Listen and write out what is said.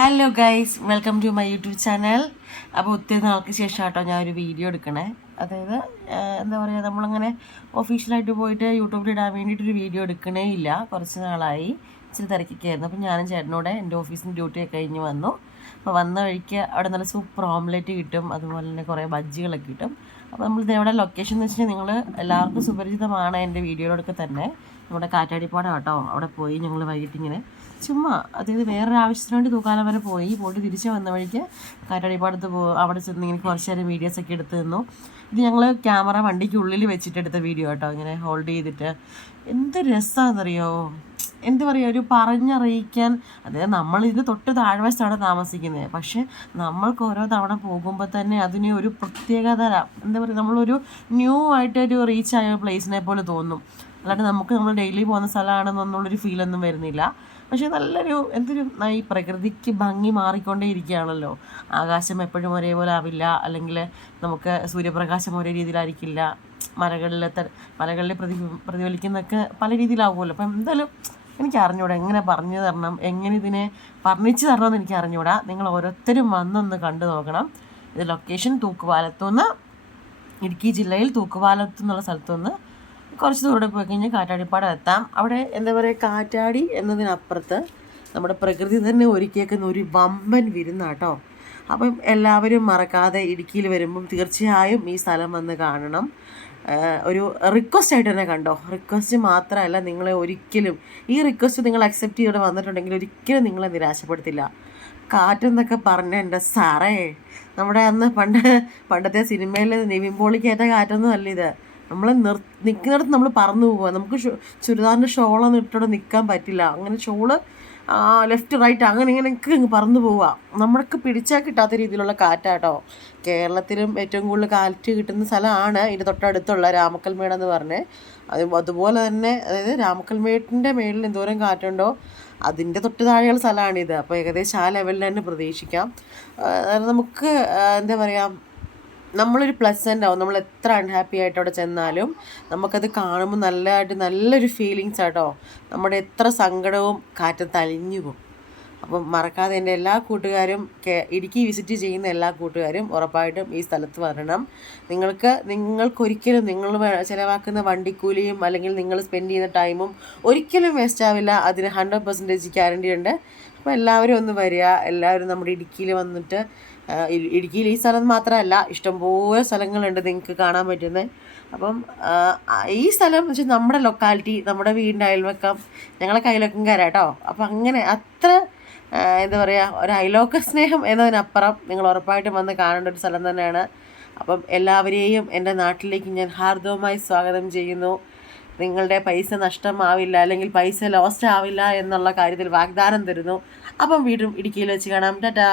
Hello guys, welcome to my YouTube channel. അപ്പോൾ ഒത്തിരി നാൾക്ക് ശേഷം കേട്ടോ ഞാനൊരു വീഡിയോ എടുക്കണേ. അതായത് എന്താ പറയുക, നമ്മളങ്ങനെ ഒഫീഷ്യലായിട്ട് പോയിട്ട് യൂട്യൂബിൽ ഇടാൻ വേണ്ടിയിട്ടൊരു വീഡിയോ എടുക്കണേ ഇല്ല. കുറച്ച് നാളായി ഇച്ചിരി തിരക്കൊക്കെ ആയിരുന്നു. അപ്പോൾ ഞാനും ചേട്ടനോടെ എൻ്റെ ഓഫീസിൻ്റെ ഡ്യൂട്ടിയൊക്കെ കഴിഞ്ഞ് വന്നു. അപ്പോൾ വന്ന വഴിക്ക് അവിടെ നല്ല സൂപ്പർ ഓംലെറ്റ് കിട്ടും, അതുപോലെ തന്നെ കുറേ ബജ്ജികളൊക്കെ കിട്ടും. അപ്പോൾ നമ്മളിത് എവിടെ ലൊക്കേഷൻ എന്ന് വെച്ചാൽ നിങ്ങൾ എല്ലാവർക്കും സുപരിചിതമാണ് എൻ്റെ വീഡിയോയിലൊക്കെ തന്നെ. നമ്മുടെ കാറ്റാടിപ്പാടം കേട്ടോ. അവിടെ പോയി ഞങ്ങൾ വൈകിട്ടിങ്ങനെ ചുമ്മാ, അതായത് വേറൊരു ആവശ്യത്തിന് വേണ്ടി തൂക്കാലം വരെ പോയിട്ട് തിരിച്ച് വന്ന വഴിക്ക് കാറ്റാടിപ്പാടത്ത് അവിടെ ചെന്ന് ഇങ്ങനെ കുറച്ച് നേരം വീഡിയോസൊക്കെ എടുത്ത് നിന്നു. ഇത് ഞങ്ങൾ ക്യാമറ വണ്ടിക്കുള്ളിൽ വെച്ചിട്ട് എടുത്ത വീഡിയോ കേട്ടോ, ഇങ്ങനെ ഹോൾഡ് ചെയ്തിട്ട്. എന്ത് രസമാണെന്നറിയോ, എന്താ പറയുക, ഒരു പറഞ്ഞറിയിക്കാൻ. അതായത് നമ്മളിതിന് തൊട്ട് താഴ്വശത്താണ് താമസിക്കുന്നത്, പക്ഷേ നമ്മൾക്ക് ഓരോ തവണ പോകുമ്പോൾ തന്നെ അതിന് ഒരു പ്രത്യേകത, എന്താ പറയുക, നമ്മളൊരു ന്യൂ ആയിട്ടൊരു റീച്ച് ആയ പ്ലേസിനെ പോലെ തോന്നും. അല്ലാണ്ട് നമ്മൾ ഡെയിലി പോകുന്ന സ്ഥലമാണെന്നുള്ളൊരു ഫീലൊന്നും വരുന്നില്ല. പക്ഷേ നല്ലൊരു എന്തൊരു ഈ പ്രകൃതിക്ക് ഭംഗി മാറിക്കൊണ്ടേ ഇരിക്കുകയാണല്ലോ. ആകാശം എപ്പോഴും ഒരേപോലെ ആവില്ല, അല്ലെങ്കിൽ നമുക്ക് സൂര്യപ്രകാശം ഒരേ രീതിയിലായിരിക്കില്ല. മലകളിൽ പ്രതിഫലിക്കുന്നതൊക്കെ പല രീതിയിലാവുമല്ലോ. അപ്പം എന്തായാലും എനിക്ക് അറിഞ്ഞൂടാ എങ്ങനെ പറഞ്ഞു തരണം, എങ്ങനെ ഇതിനെ വർണ്ണിച്ച് തരണമെന്ന് എനിക്ക് അറിഞ്ഞൂടാ. നിങ്ങൾ ഓരോരുത്തരും വന്നൊന്ന് കണ്ടു നോക്കണം. ഇത് ലൊക്കേഷൻ തൂക്കുപാലത്തുനിന്ന്, ഇടുക്കി ജില്ലയിൽ തൂക്കുപാലത്തു നിന്നുള്ള സ്ഥലത്തുനിന്ന് കുറച്ച് ദൂരെ പോയി കഴിഞ്ഞാൽ കാറ്റാടിപ്പാടം എത്താം. അവിടെ എന്താ പറയുക, കാറ്റാടി എന്നതിനപ്പുറത്ത് നമ്മുടെ പ്രകൃതി തന്നെ ഒരുക്കിയേക്കുന്ന ഒരു വമ്പൻ വിരുന്നാട്ടോ. അപ്പം എല്ലാവരും മറക്കാതെ ഇടുക്കിയിൽ വരുമ്പം തീർച്ചയായും ഈ സ്ഥലം വന്ന് കാണണം. ഒരു റിക്വസ്റ്റ് ആയിട്ട് തന്നെ കണ്ടോ. റിക്വസ്റ്റ് മാത്രമല്ല, നിങ്ങളെ ഒരിക്കലും ഈ റിക്വസ്റ്റ് നിങ്ങൾ അക്സെപ്റ്റ് ചെയ്ത് വന്നിട്ടുണ്ടെങ്കിൽ ഒരിക്കലും നിങ്ങളെ നിരാശപ്പെടുത്തില്ല. കാറ്റെന്നൊക്കെ പറഞ്ഞ എൻ്റെ സാറേ, നമ്മുടെ അന്ന് പണ്ടത്തെ സിനിമയിൽ നിവിൻ പോളിക്കേറ്റ കാറ്റൊന്നും അല്ല ഇത്. നമ്മൾ നിൽക്കുന്നിടത്ത് നമ്മൾ പറന്നു പോവുക. നമുക്ക് ചുരിദാറിൻ്റെ ഷോളൊന്നും ഇട്ടോടെ നിൽക്കാൻ പറ്റില്ല. അങ്ങനെ ഷോള് ലെഫ്റ്റ് റൈറ്റ് അങ്ങനെ ഇങ്ങനെയൊക്കെ അങ്ങ് പറന്നു പോവുക. നമ്മൾക്ക് പിടിച്ചാൽ കിട്ടാത്ത രീതിയിലുള്ള കാറ്റാട്ടോ. കേരളത്തിലും ഏറ്റവും കൂടുതൽ കാറ്റ് കിട്ടുന്ന സ്ഥലമാണ് ഇതിൻ്റെ തൊട്ടടുത്തുള്ള രാമക്കൽമേട് എന്ന് പറഞ്ഞ്. അതുപോലെ തന്നെ, അതായത് രാമക്കൽമേട്ടിൻ്റെ മേളിൽ എന്തോരം കാറ്റുണ്ടോ അതിൻ്റെ തൊട്ട് താഴെയുള്ള സ്ഥലമാണിത്. അപ്പോൾ ഏകദേശം ആ ലെവലിൽ തന്നെ പ്രതീക്ഷിക്കാം. നമുക്ക് എന്താ പറയുക, നമ്മളൊരു പ്ലസൻ്റ് ആവും. നമ്മൾ എത്ര അൺഹാപ്പി ആയിട്ട് അവിടെ ചെന്നാലും നമുക്കത് കാണുമ്പോൾ നല്ലൊരു ഫീലിങ്സ് ആട്ടോ. നമ്മുടെ എത്ര സങ്കടവും കാറ്റത്ത് അലിഞ്ഞു പോകും. അപ്പം മറക്കാതെ എൻ്റെ എല്ലാ കൂട്ടുകാരും, ഇടുക്കി വിസിറ്റ് ചെയ്യുന്ന എല്ലാ കൂട്ടുകാരും ഉറപ്പായിട്ടും ഈ സ്ഥലത്ത് വരണം. നിങ്ങൾക്കൊരിക്കലും നിങ്ങൾ ചിലവാക്കുന്ന വണ്ടിക്കൂലിയും അല്ലെങ്കിൽ നിങ്ങൾ സ്പെൻഡ് ചെയ്യുന്ന ടൈമും ഒരിക്കലും വേസ്റ്റ് ആവില്ല. അതിന് 100% ഗ്യാരണ്ടി ഉണ്ട്. അപ്പോൾ എല്ലാവരും ഒന്ന് വരിക. എല്ലാവരും നമ്മുടെ ഇടുക്കിയിൽ വന്നിട്ട്, ഇടുക്കിയിൽ ഈ സ്ഥലം മാത്രമല്ല, ഇഷ്ടംപോലെ സ്ഥലങ്ങളുണ്ട് നിങ്ങൾക്ക് കാണാൻ പറ്റുന്നത്. അപ്പം ഈ സ്ഥലം വെച്ചാൽ നമ്മുടെ ലൊക്കാലിറ്റി, നമ്മുടെ വീടിൻ്റെ അയൽവക്കം, ഞങ്ങളെ അയൽവക്കംകാരാട്ടോ. അപ്പം അങ്ങനെ അത്ര എന്താ പറയുക, ഒരു അയൽവക്ക സ്നേഹം എന്നതിനപ്പുറം നിങ്ങൾ ഉറപ്പായിട്ടും വന്ന് കാണേണ്ട ഒരു സ്ഥലം തന്നെയാണ്. അപ്പം എല്ലാവരെയും എൻ്റെ നാട്ടിലേക്ക് ഞാൻ ഹാർദവമായി സ്വാഗതം ചെയ്യുന്നു. നിങ്ങളുടെ പൈസ നഷ്ടമാവില്ല, അല്ലെങ്കിൽ പൈസ ലോസ്റ്റ് ആവില്ല എന്നുള്ള കാര്യത്തിൽ വാഗ്ദാനം തരുന്നു. അപ്പം വീണ്ടും ഇടുക്കിയിൽ വെച്ച് കാണാം. ടാറ്റാ.